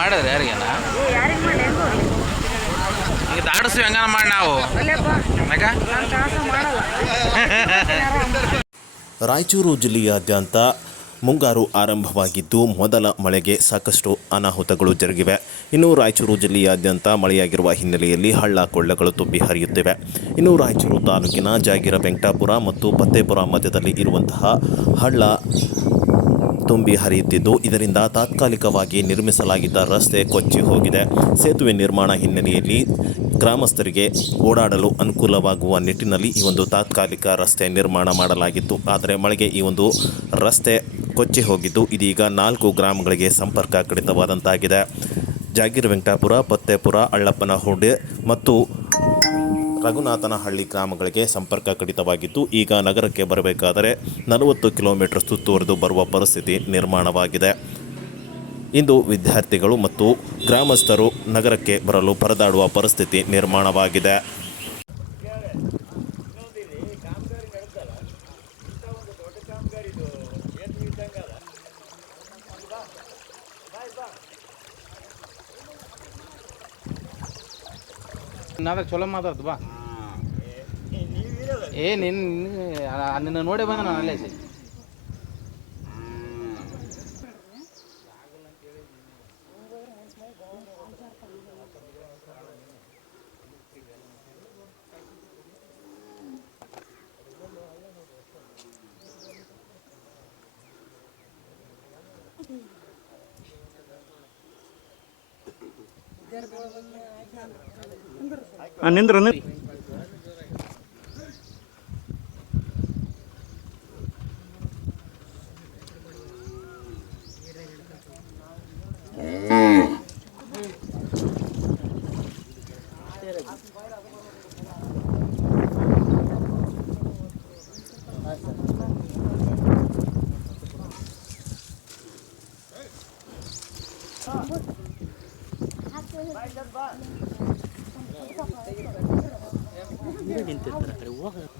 ಮಾಡಿದ್ರೆ ಯಾರಿಗೇನ ಈಗ ದಾಡಿಸ್ವಿ ಹಂಗಾನ ಮಾಡಿ ನಾವು. ರಾಯಚೂರು ಜಿಲ್ಲೆಯಾದ್ಯಂತ ಮುಂಗಾರು ಆರಂಭವಾಗಿದ್ದು ಮೊದಲ ಮಳೆಗೆ ಸಾಕಷ್ಟು ಅನಾಹುತಗಳು ಜರುಗಿವೆ. ಇನ್ನು ರಾಯಚೂರು ಜಿಲ್ಲೆಯಾದ್ಯಂತ ಮಳೆಯಾಗಿರುವ ಹಿನ್ನೆಲೆಯಲ್ಲಿ ಹಳ್ಳ ಕೊಳ್ಳಗಳು ತುಂಬಿ ಹರಿಯುತ್ತಿವೆ. ಇನ್ನು ರಾಯಚೂರು ತಾಲೂಕಿನ ಜಾಗಿರ ವೆಂಕಟಾಪುರ ಮತ್ತು ಪತ್ತೇಪುರ ಮಧ್ಯದಲ್ಲಿ ಇರುವಂತಹ ಹಳ್ಳ ತುಂಬಿ ಹರಿಯುತ್ತಿದ್ದು, ಇದರಿಂದ ತಾತ್ಕಾಲಿಕವಾಗಿ ನಿರ್ಮಿಸಲಾಗಿದ್ದ ರಸ್ತೆ ಕೊಚ್ಚಿ ಹೋಗಿದೆ. ಸೇತುವೆ ನಿರ್ಮಾಣ ಹಿನ್ನೆಲೆಯಲ್ಲಿ ಗ್ರಾಮಸ್ಥರಿಗೆ ಓಡಾಡಲು ಅನುಕೂಲವಾಗುವ ನಿಟ್ಟಿನಲ್ಲಿ ಈ ಒಂದು ತಾತ್ಕಾಲಿಕ ರಸ್ತೆ ನಿರ್ಮಾಣ ಮಾಡಲಾಗಿತ್ತು. ಆದರೆ ಮಳೆಗೆ ಈ ಒಂದು ರಸ್ತೆ ಕೊಚ್ಚಿ ಹೋಗಿದ್ದು, ಇದೀಗ ನಾಲ್ಕು ಗ್ರಾಮಗಳಿಗೆ ಸಂಪರ್ಕ ಕಡಿತವಾದಂತಾಗಿದೆ. ಜಾಗೀರ್ ವೆಂಕಟಾಪುರ, ಪತ್ತೇಪುರ ಅಳ್ಳಪ್ಪನ ಹುಂಡೆ ಮತ್ತು ರಘುನಾಥನಹಳ್ಳಿ ಗ್ರಾಮಗಳಿಗೆ ಸಂಪರ್ಕ ಕಡಿತವಾಗಿದ್ದು, ಈಗ ನಗರಕ್ಕೆ ಬರಬೇಕಾದರೆ ನಲವತ್ತು ಕಿಲೋಮೀಟರ್ ಸುತ್ತುವರೆದು ಬರುವ ಪರಿಸ್ಥಿತಿ ನಿರ್ಮಾಣವಾಗಿದೆ. ಇಂದು ವಿದ್ಯಾರ್ಥಿಗಳು ಮತ್ತು ಗ್ರಾಮಸ್ಥರು ನಗರಕ್ಕೆ ಬರಲು ಪರದಾಡುವ ಪರಿಸ್ಥಿತಿ ನಿರ್ಮಾಣವಾಗಿದೆ. ನಾದಾಗ ಚಲೋ ಮಾತಾಡ್ತು ಬಾ. ಏ ನಿನ್ ನಿನ್ನ ನೋಡೇ ಬಂದ ನಾನು ಅಲ್ಲೇ ಸಿ ನಿಂದ್ರ ನಿಂದ್ರ Mira quién te trae,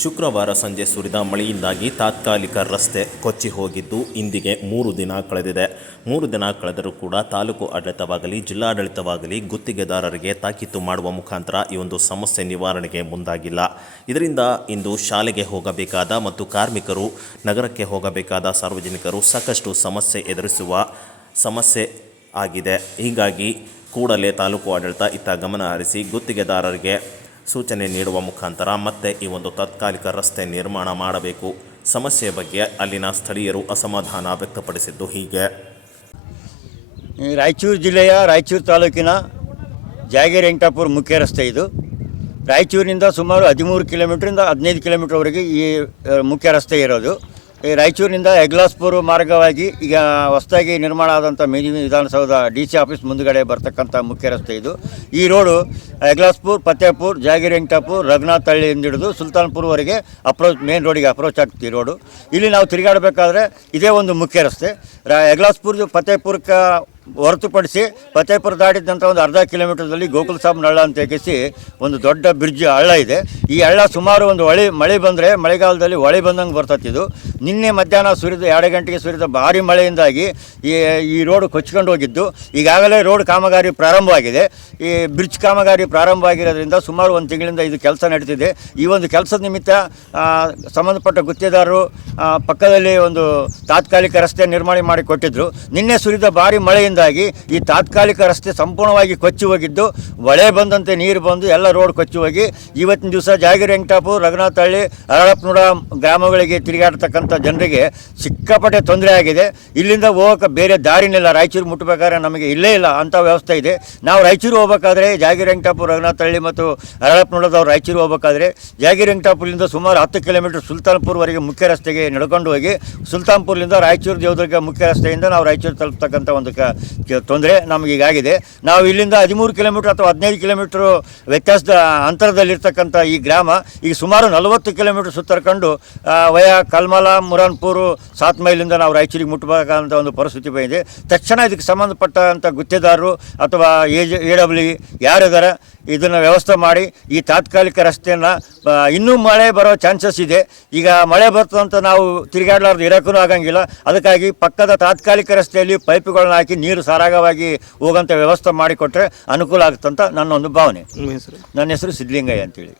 ಶುಕ್ರವಾರ ಸಂಜೆ ಸುರಿದ ಮಳೆಯಿಂದಾಗಿ ತಾತ್ಕಾಲಿಕ ರಸ್ತೆ ಕೊಚ್ಚಿ ಹೋಗಿದ್ದು ಇಂದಿಗೆ ಮೂರು ದಿನ ಕಳೆದಿದೆ. ಮೂರು ದಿನ ಕಳೆದರೂ ಕೂಡ ತಾಲೂಕು ಆಡಳಿತವಾಗಲಿ, ಜಿಲ್ಲಾಡಳಿತವಾಗಲಿ ಗುತ್ತಿಗೆದಾರರಿಗೆ ತಾಕೀತು ಮಾಡುವ ಮುಖಾಂತರ ಈ ಒಂದು ಸಮಸ್ಯೆ ನಿವಾರಣೆಗೆ ಮುಂದಾಗಿಲ್ಲ. ಇದರಿಂದ ಇಂದು ಶಾಲೆಗೆ ಹೋಗಬೇಕಾದ ಮತ್ತು ಕಾರ್ಮಿಕರು ನಗರಕ್ಕೆ ಹೋಗಬೇಕಾದ ಸಾರ್ವಜನಿಕರು ಸಾಕಷ್ಟು ಸಮಸ್ಯೆ ಎದುರಿಸುವ ಸಮಸ್ಯೆ ಆಗಿದೆ. ಹೀಗಾಗಿ ಕೂಡಲೇ ತಾಲೂಕು ಆಡಳಿತ ಇತ್ತ ಗಮನ ಹರಿಸಿ ಗುತ್ತಿಗೆದಾರರಿಗೆ ಸೂಚನೆ ನೀಡುವ ಮುಖಾಂತರ ಮತ್ತೆ ಈ ಒಂದು ತಾತ್ಕಾಲಿಕ ರಸ್ತೆ ನಿರ್ಮಾಣ ಮಾಡಬೇಕು. ಸಮಸ್ಯೆ ಬಗ್ಗೆ ಅಲ್ಲಿನ ಸ್ಥಳೀಯರು ಅಸಮಾಧಾನ ವ್ಯಕ್ತಪಡಿಸಿದ್ದು ಹೀಗೆ. ರಾಯಚೂರು ಜಿಲ್ಲೆಯ ರಾಯಚೂರು ತಾಲೂಕಿನ ಜಾಗೀರ್ ಮುಖ್ಯ ರಸ್ತೆ ಇದು. ರಾಯಚೂರಿನಿಂದ ಸುಮಾರು ಹದಿಮೂರು ಕಿಲೋಮೀಟ್ರಿಂದ ಹದಿನೈದು ಕಿಲೋಮೀಟ್ರ್ವರೆಗೆ ಈ ಮುಖ್ಯ ರಸ್ತೆ ಇರೋದು. ಈ ರಾಯಚೂರಿನಿಂದ ಎಗ್ಲಾಸ್ಪುರ ಮಾರ್ಗವಾಗಿ ಈಗ ಹೊಸದಾಗಿ ನಿರ್ಮಾಣ ಆದಂಥ mini Vidhana Soudha D C office ಮುಂದುಗಡೆ ಬರ್ತಕ್ಕಂಥ ಮುಖ್ಯ ರಸ್ತೆ ಇದು. ಈ ರೋಡು ಎಗ್ಲಾಸ್ಪುರ್, ಫತೇಪುರ್ ಜಾಗೀರ್ ವೆಂಕಟಾಪುರ್ ಹಳ್ಳಿಯಿಂದ ಹಿಡಿದು ಸುಲ್ತಾನ್ಪುರ್ವರೆಗೆ ಅಪ್ರೋಚ್ ಮೇನ್ ರೋಡಿಗೆ ಅಪ್ರೋಚ್ ಆಗ್ತೀವಿ ರೋಡು. ಇಲ್ಲಿ ನಾವು ತಿರುಗಾಡಬೇಕಾದ್ರೆ ಇದೇ ಒಂದು ಮುಖ್ಯ ರಸ್ತೆ. ರಾ ಎಗ್ಲಾಸ್ಪುರ್ದು, ಫತೇಪುರಕ್ಕೆ ಹೊರತುಪಡಿಸಿ ಫತೇಪುರ ದಾಟಿದಂಥ ಒಂದು ಅರ್ಧ ಕಿಲೋಮೀಟರ್ದಲ್ಲಿ ಗೋಕುಲ್ ಸಾಬ್ನ ನಳ್ಳ ಅಂತ ಹೇಗಿಸಿ ಒಂದು ದೊಡ್ಡ ಬ್ರಿಡ್ಜ್ ಹಳ್ಳ ಇದೆ. ಈ ಹಳ್ಳ ಸುಮಾರು ಒಂದು ಹೊಳೆ ಮಳೆ ಬಂದರೆ ಮಳೆಗಾಲದಲ್ಲಿ ಹೊಳೆ ಬಂದಂಗೆ ಬರ್ತೈತೆ ಇದು. ನಿನ್ನೆ ಮಧ್ಯಾಹ್ನ ಸುರಿದ ಎರಡು ಗಂಟೆಗೆ ಸುರಿದ ಭಾರಿ ಮಳೆಯಿಂದಾಗಿ ಈ ಈ ರೋಡ್ ಕೊಚ್ಕೊಂಡು ಹೋಗಿದ್ದು. ಈಗಾಗಲೇ ರೋಡ್ ಕಾಮಗಾರಿ ಪ್ರಾರಂಭವಾಗಿದೆ. ಈ ಬ್ರಿಡ್ಜ್ ಕಾಮಗಾರಿ ಪ್ರಾರಂಭ ಆಗಿರೋದ್ರಿಂದ ಸುಮಾರು ಒಂದು ತಿಂಗಳಿಂದ ಇದು ಕೆಲಸ ನಡೀತಿದೆ. ಈ ಒಂದು ಕೆಲಸದ ನಿಮಿತ್ತ ಸಂಬಂಧಪಟ್ಟ ಗುತ್ತಿಗೆದಾರರು ಪಕ್ಕದಲ್ಲಿ ಒಂದು ತಾತ್ಕಾಲಿಕ ರಸ್ತೆ ನಿರ್ಮಾಣ ಮಾಡಿ ಕೊಟ್ಟಿದ್ದರು ನಿನ್ನೆ ಸುರಿದ ಭಾರಿ ಮಳೆಯಿಂದ ಮಳೆಯಿಂದಾಗಿ ಈ ತಾತ್ಕಾಲಿಕ ರಸ್ತೆ ಸಂಪೂರ್ಣವಾಗಿ ಕೊಚ್ಚಿ ಹೋಗಿದ್ದು ಮಳೆ ಬಂದಂತೆ ನೀರು ಬಂದು ಎಲ್ಲ ರೋಡ್ ಕೊಚ್ಚಿ ಹೋಗಿ, ಇವತ್ತಿನ ದಿವಸ ಜಾಗಿರಿ ವೆಂಕಟಾಪು ರಘುನಾಥಹಳ್ಳಿ ಅರಳಪ್ನೂರ ಗ್ರಾಮಗಳಿಗೆ ತಿರುಗಾಡ್ತಕ್ಕಂಥ ಜನರಿಗೆ ಸಿಕ್ಕಾಪಟ್ಟೆ ತೊಂದರೆ ಆಗಿದೆ. ಇಲ್ಲಿಂದ ಹೋಗೋಕೆ ಬೇರೆ ದಾರಿನಿಲ್ಲ. ರಾಯಚೂರು ಮುಟ್ಟಬೇಕಾದ್ರೆ ನಮಗೆ ಇಲ್ಲೇ ಇಲ್ಲ ಅಂಥ ವ್ಯವಸ್ಥೆ ಇದೆ. ನಾವು ರಾಯಚೂರು ಹೋಗ್ಬೇಕಾದ್ರೆ ಜಾಗಿರಿ ವೆಂಕಟಾಪು ರಘುನಾಥಹಳ್ಳಿ ಮತ್ತು ಅರಳಪ್ನೂರದವ್ರು ರಾಯಚೂರು ಹೋಗ್ಬೇಕಾದ್ರೆ ಜಾಗಿರಿ ವೆಂಕಟಾಪುರದಿಂದ ಸುಮಾರು ಹತ್ತು ಕಿಲೋಮೀಟರ್ ಸುಲ್ತಾನ್ಪುರ್ವರೆಗೆ ಮುಖ್ಯ ರಸ್ತೆಗೆ ನಡ್ಕೊಂಡು ಹೋಗಿ, ಸುಲ್ತಾನ್ಪುರ್ಲಿಂದ ರಾಯಚೂರು ದೇವದುರ್ಗ ಮುಖ್ಯ ರಸ್ತೆಯಿಂದ ನಾವು ರಾಯಚೂರು ತಲುಪ್ತಕ್ಕಂಥ ಒಂದು ಕ- ತೊಂದರೆ ನಮಗೀಗಾಗಿದೆ ನಾವು ಇಲ್ಲಿಂದ ಹದಿಮೂರು ಕಿಲೋಮೀಟ್ರ್ ಅಥವಾ ಹದಿನೈದು ಕಿಲೋಮೀಟ್ರ್ ವ್ಯತ್ಯಾಸದ ಅಂತರದಲ್ಲಿರ್ತಕ್ಕಂಥ ಈ ಗ್ರಾಮ, ಈಗ ಸುಮಾರು ನಲವತ್ತು ಕಿಲೋಮೀಟ್ರ್ ಸುತ್ತರ್ಕೊಂಡು ವಯಾ, ಕಲ್ಮಲ, ಮುರಾನ್ಪುರು, ಸಾತ್ ಮೈಲಿಂದ ನಾವು ರಾಯಚೂರಿಗೆ ಮುಟ್ಟಬೇಕಂತ ಒಂದು ಪರಿಸ್ಥಿತಿ ಬಂದಿದೆ. ತಕ್ಷಣ ಇದಕ್ಕೆ ಸಂಬಂಧಪಟ್ಟಂಥ ಗುತ್ತೇದಾರರು ಅಥವಾ ಎ ಜೆ ಎ ಡಬ್ಲ್ಯೂ ಯಾರಿದ್ದಾರೆ, ಇದನ್ನು ವ್ಯವಸ್ಥೆ ಮಾಡಿ ಈ ತಾತ್ಕಾಲಿಕ ರಸ್ತೆಯನ್ನು ಇನ್ನೂ ಮಳೆ ಬರೋ ಚಾನ್ಸಸ್ ಇದೆ. ಈಗ ಮಳೆ ಬರ್ತದಂತ ನಾವು ತಿರುಗಾಡಲಾರ್ದು ಇರೋಕ್ಕೂ ಆಗಂಗಿಲ್ಲ. ಅದಕ್ಕಾಗಿ ಪಕ್ಕದ ತಾತ್ಕಾಲಿಕ ರಸ್ತೆಯಲ್ಲಿ ಪೈಪ್ಗಳನ್ನ ಹಾಕಿ ನೀರು ಸರಾಗವಾಗಿ ಹೋಗೋಂಥ ವ್ಯವಸ್ಥೆ ಮಾಡಿಕೊಟ್ರೆ ಅನುಕೂಲ ಆಗುತ್ತಂತ ನನ್ನ ಒಂದು ಭಾವನೆ ನನ್ನ ಹೆಸರು ಸಿದ್ಧಲಿಂಗಯ್ಯ ಅಂತೇಳಿ.